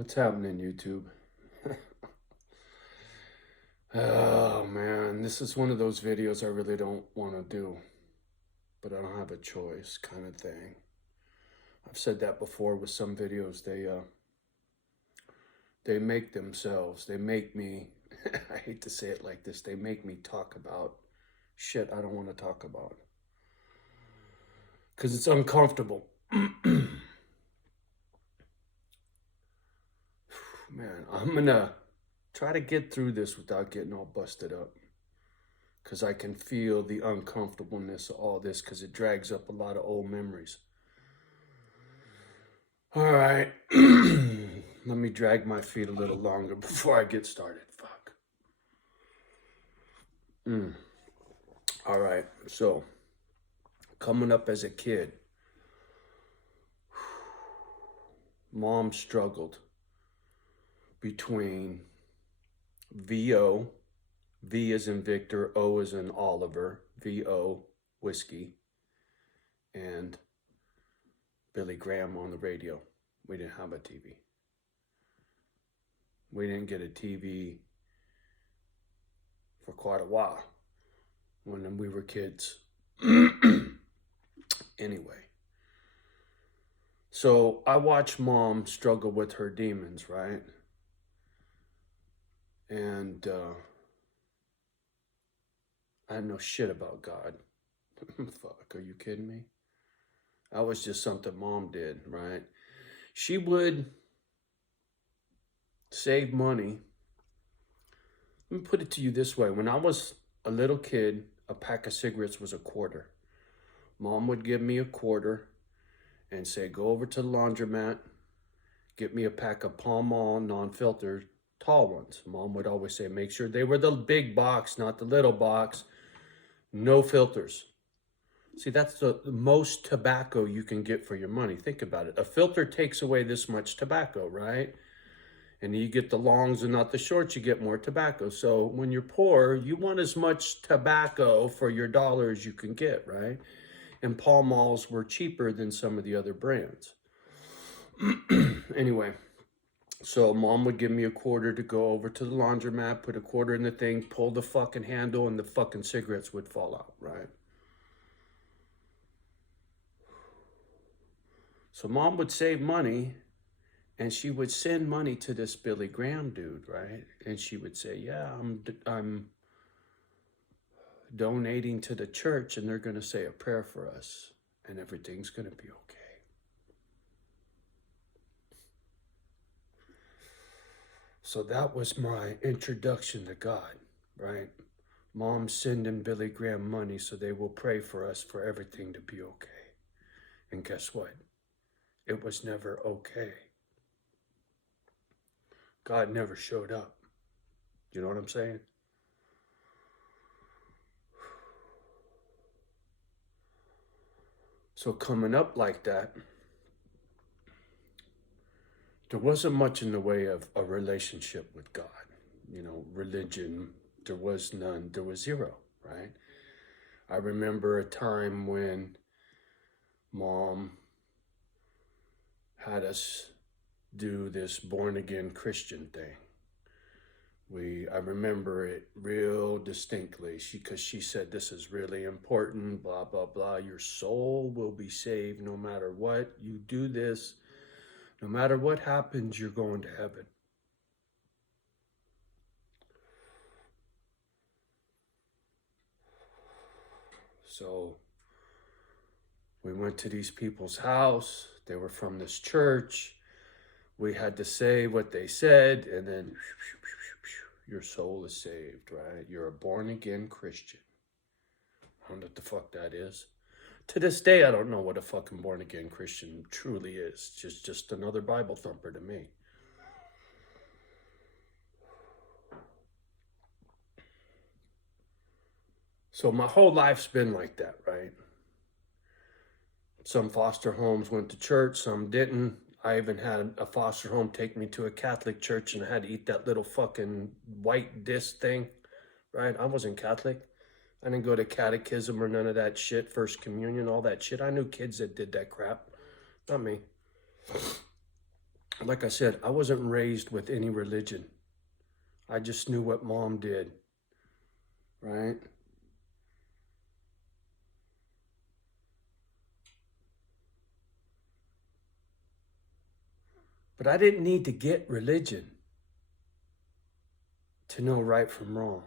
What's happening, YouTube? Oh man, this is one of those videos I really don't want to do, but I don't have a choice kind of thing. I've said that before with some videos. They make themselves. They make me. I hate to say it like this. They make me talk about shit I don't want to talk about because it's uncomfortable. Man, I'm gonna try to get through this without getting all busted up. Because I can feel the uncomfortableness of all this because it drags up a lot of old memories. All right. Let me drag my feet a little longer before I get started. Fuck. All right. So, coming up as a kid, mom struggled between VO, V as in Victor, O as in Oliver, VO, whiskey, and Billy Graham on the radio. We didn't have a TV. We didn't get a TV for quite a while when we were kids. Anyway, so I watched mom struggle with her demons, right? And I know shit about God. Fuck, are you kidding me? That was just something mom did, right? She would save money. Let me put it to you this way. When I was a little kid, a pack of cigarettes was $0.25. Mom would give me $0.25 and say, go over to the laundromat, get me a pack of Pall Mall non-filtered tall ones. Mom would always say, make sure they were the big box, not the little box. No filters. See, that's the most tobacco you can get for your money. Think about it. A filter takes away this much tobacco, right? And you get the longs and not the shorts, you get more tobacco. So when you're poor, you want as much tobacco for your dollar as you can get, right? And Pall Malls were cheaper than some of the other brands. Anyway, so mom would give me $0.25 to go over to the laundromat, put $0.25 in the thing, pull the fucking handle, and the fucking cigarettes would fall out, right? So mom would save money, and she would send money to this Billy Graham dude, right? And she would say, yeah, I'm donating to the church, and they're going to say a prayer for us, and everything's going to be okay. So that was my introduction to God, right? Mom sending Billy Graham money so they will pray for us for everything to be okay. And guess what? It was never okay. God never showed up. You know what I'm saying? So coming up like that, there wasn't much in the way of a relationship with God. You know, religion, there was none. There was zero, right? I remember a time when mom had us do this born again Christian thing. I remember it real distinctly because she said this is really important, blah, blah, blah. Your soul will be saved no matter what. You do this, no matter what happens, you're going to heaven. So we went to these people's house. They were from this church. We had to say what they said, and then your soul is saved, right? You're a born again Christian. I don't know what the fuck that is. To this day, I don't know what a fucking born again Christian truly is. Just another Bible thumper to me. So my whole life's been like that, right? Some foster homes went to church, some didn't. I even had a foster home take me to a Catholic church and I had to eat that little fucking white disc thing, right? I wasn't Catholic. I didn't go to catechism or none of that shit, first communion, all that shit. I knew kids that did that crap. Not me. like I said, I wasn't raised with any religion. I just knew what mom did, right? But I didn't need to get religion to know right from wrong.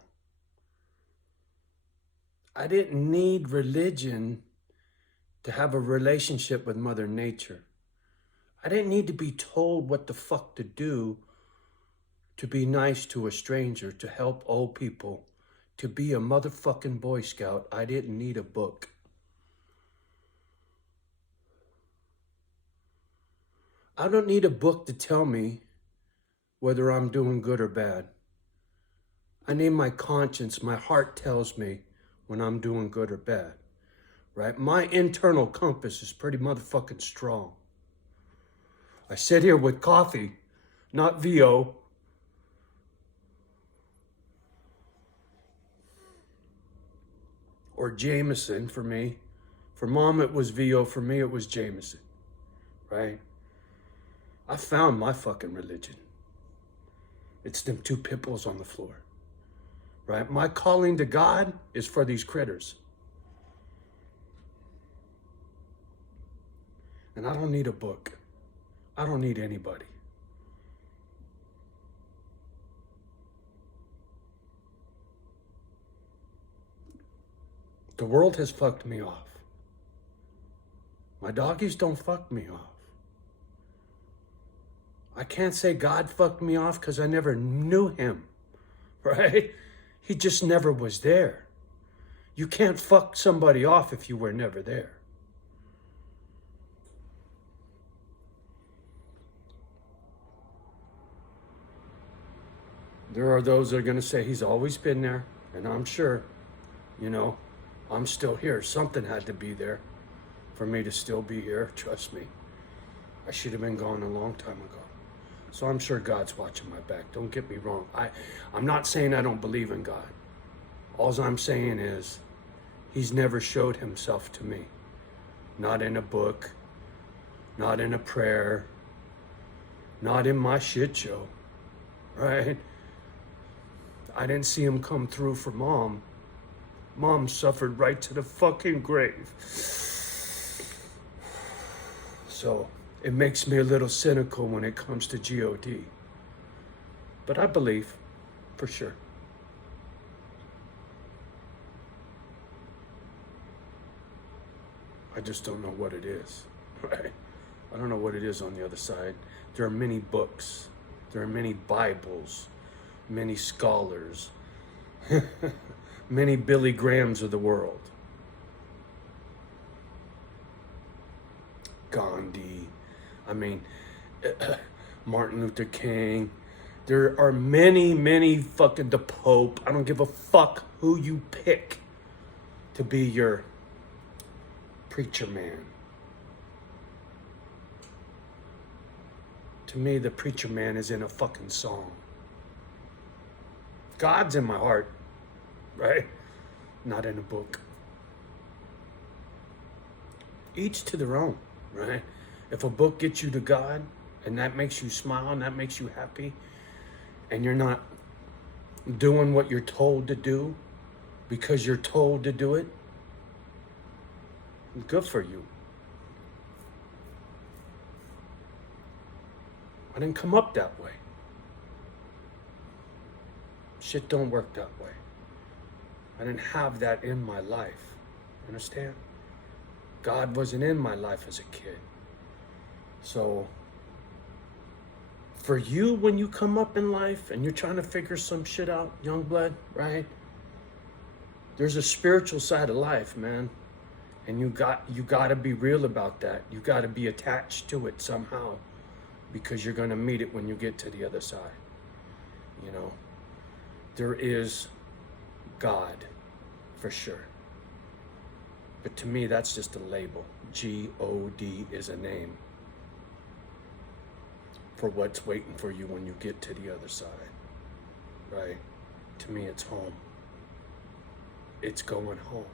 I didn't need religion to have a relationship with Mother Nature. I didn't need to be told what the fuck to do to be nice to a stranger, to help old people, to be a motherfucking Boy Scout. I didn't need a book. I don't need a book to tell me whether I'm doing good or bad. I need my conscience, my heart tells me when I'm doing good or bad, right? My internal compass is pretty motherfucking strong. I sit here with coffee, not VO. Or Jameson for me. For mom, it was VO. For me, it was Jameson, right? I found my fucking religion. It's them two pit bulls on the floor, right? My calling to God is for these critters. And I don't need a book. I don't need anybody. The world has fucked me off. My doggies don't fuck me off. I can't say God fucked me off because I never knew him, right? He just never was there. You can't fuck somebody off if you were never there. There are those that are going to say he's always been there, and I'm sure, you know, I'm still here. Something had to be there for me to still be here. Trust me. I should have been gone a long time ago. So I'm sure God's watching my back. Don't get me wrong. I'm not saying I don't believe in God. All I'm saying is he's never showed himself to me. Not in a book, not in a prayer, not in my shit show, right? I didn't see him come through for mom. Mom suffered right to the fucking grave. So it makes me a little cynical when it comes to G.O.D. But I believe, for sure. I just don't know what it is, right? I don't know what it is on the other side. There are many books. There are many Bibles, many scholars, many Billy Grahams of the world. Gandhi, Martin Luther King. There are many fucking, the Pope. I don't give a fuck who you pick to be your preacher man. To me, the preacher man is in a fucking song. God's in my heart, right? Not in a book. Each to their own, right? If a book gets you to God and that makes you smile and that makes you happy, and you're not doing what you're told to do because you're told to do it, good for you. I didn't come up that way. Shit don't work that way. I didn't have that in my life. Understand? God wasn't in my life as a kid. So for you, when you come up in life and you're trying to figure some shit out, young blood, right? There's a spiritual side of life, man. And you got to be real about that. You got to be attached to it somehow, because you're going to meet it when you get to the other side. You know, there is God for sure. But to me, that's just a label. G.O.D. is a name for what's waiting for you when you get to the other side, right? To me, it's home. It's going home.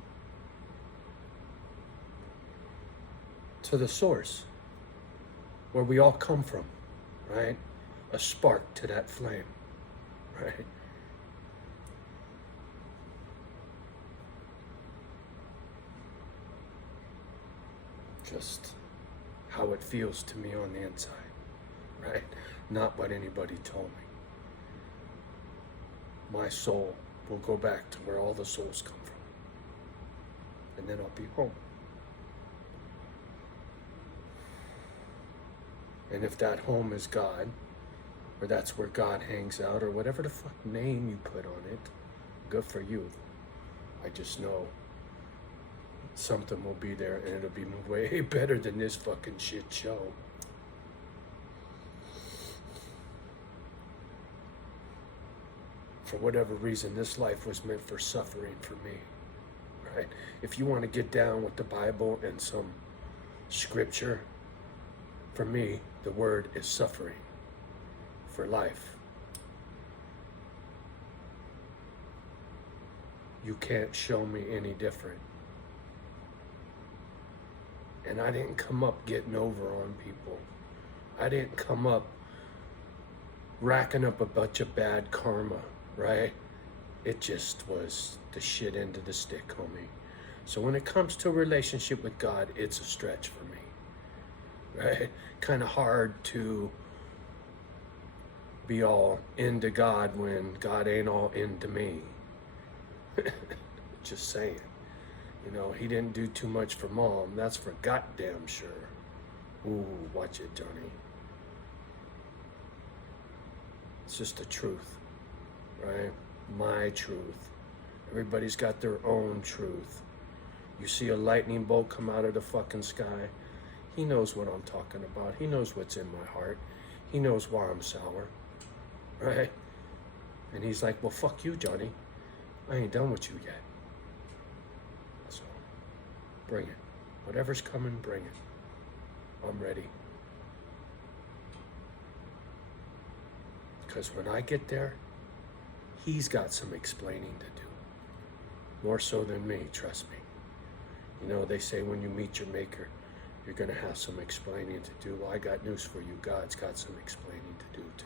To the source, where we all come from, right? A spark to that flame, right? Just how it feels to me on the inside, right? Not what anybody told me. My soul will go back to where all the souls come from. And then I'll be home. And if that home is God, or that's where God hangs out, or whatever the fuck name you put on it, good for you. I just know something will be there, and it'll be way better than this fucking shit show. For whatever reason, this life was meant for suffering for me, right? If you want to get down with the Bible and some scripture, for me, the word is suffering for life. You can't show me any different. And I didn't come up getting over on people. I didn't come up racking up a bunch of bad karma, right? It just was the shit end of the stick, homie. So when it comes to a relationship with God, it's a stretch for me, right? Kind of hard to be all into God when God ain't all into me. Just saying. You know, he didn't do too much for mom. That's for goddamn sure. Ooh, watch it, Johnny. It's just the truth, right? My truth. Everybody's got their own truth. You see a lightning bolt come out of the fucking sky, he knows what I'm talking about. He knows what's in my heart. He knows why I'm sour, right? And he's like, well, fuck you, Johnny. I ain't done with you yet. So, bring it. Whatever's coming, bring it. I'm ready. Because when I get there, he's got some explaining to do. More so than me, trust me. You know, they say when you meet your maker, you're going to have some explaining to do. Well, I got news for you. God's got some explaining to do, too.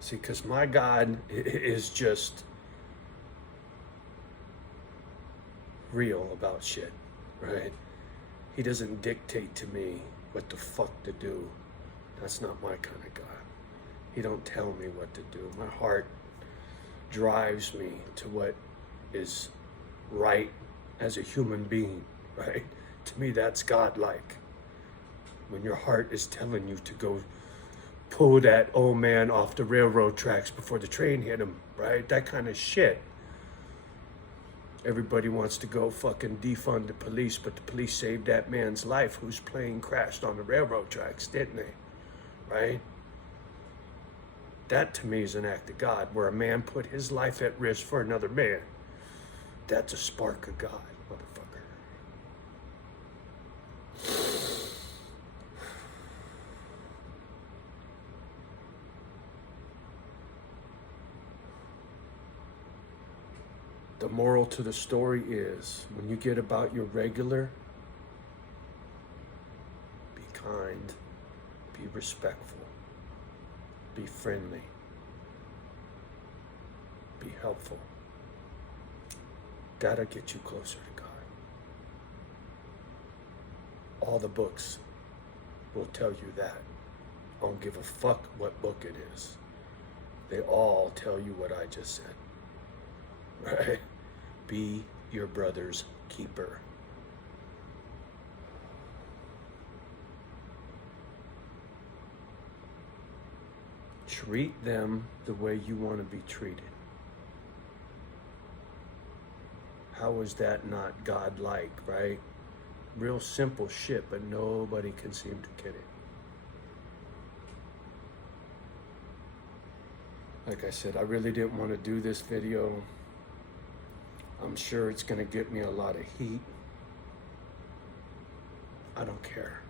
See, because my God is just real about shit, right? He doesn't dictate to me what the fuck to do. That's not my kind of God. He don't tell me what to do. My heart drives me to what is right as a human being, right? To me, that's God-like. When your heart is telling you to go pull that old man off the railroad tracks before the train hit him, right? That kind of shit. Everybody wants to go fucking defund the police, but the police saved that man's life whose plane crashed on the railroad tracks, didn't they? Right? That to me is an act of God, where a man put his life at risk for another man. That's a spark of God, motherfucker. The moral to the story is, when you get about your regular, be kind, be respectful, be friendly, be helpful. That'll get you closer to God. All the books will tell you that. I don't give a fuck what book it is. They all tell you what I just said. Right? Be your brother's keeper. Treat them the way you want to be treated. How is that not God-like, right? Real simple shit, but nobody can seem to get it. Like I said, I really didn't want to do this video. I'm sure it's going to get me a lot of heat. I don't care.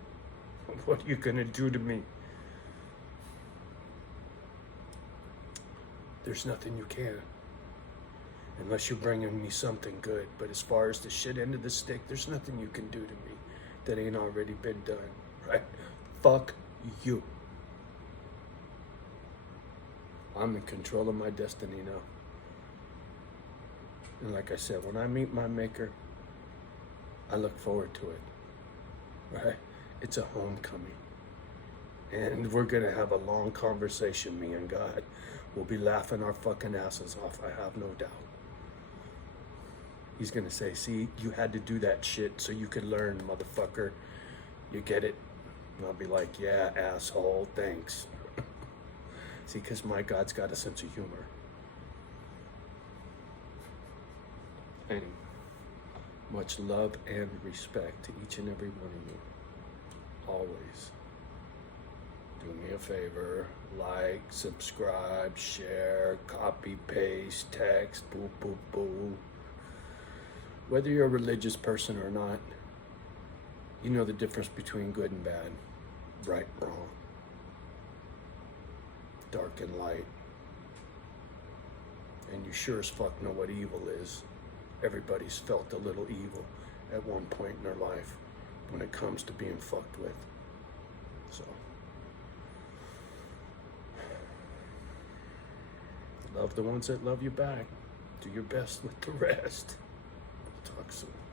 What are you going to do to me? There's nothing you can. unless you're bringing me something good. But as far as the shit end of the stick, there's nothing you can do to me that ain't already been done, right? Fuck you. I'm in control of my destiny now. And like I said, when I meet my maker, I look forward to it, right? It's a homecoming. And we're gonna have a long conversation, me and God. We'll be laughing our fucking asses off, I have no doubt. He's gonna say, see, you had to do that shit so you could learn, motherfucker. You get it? And I'll be like, yeah, asshole, thanks. See, because my God's got a sense of humor. Anyway, much love and respect to each and every one of you. Always. Do me a favor, like, subscribe, share, copy, paste, text, boo, boo, boo. Whether you're a religious person or not, you know the difference between good and bad, right and wrong, dark and light. And you sure as fuck know what evil is. Everybody's felt a little evil at one point in their life when it comes to being fucked with. So, love the ones that love you back. Do your best with the rest. Talk soon.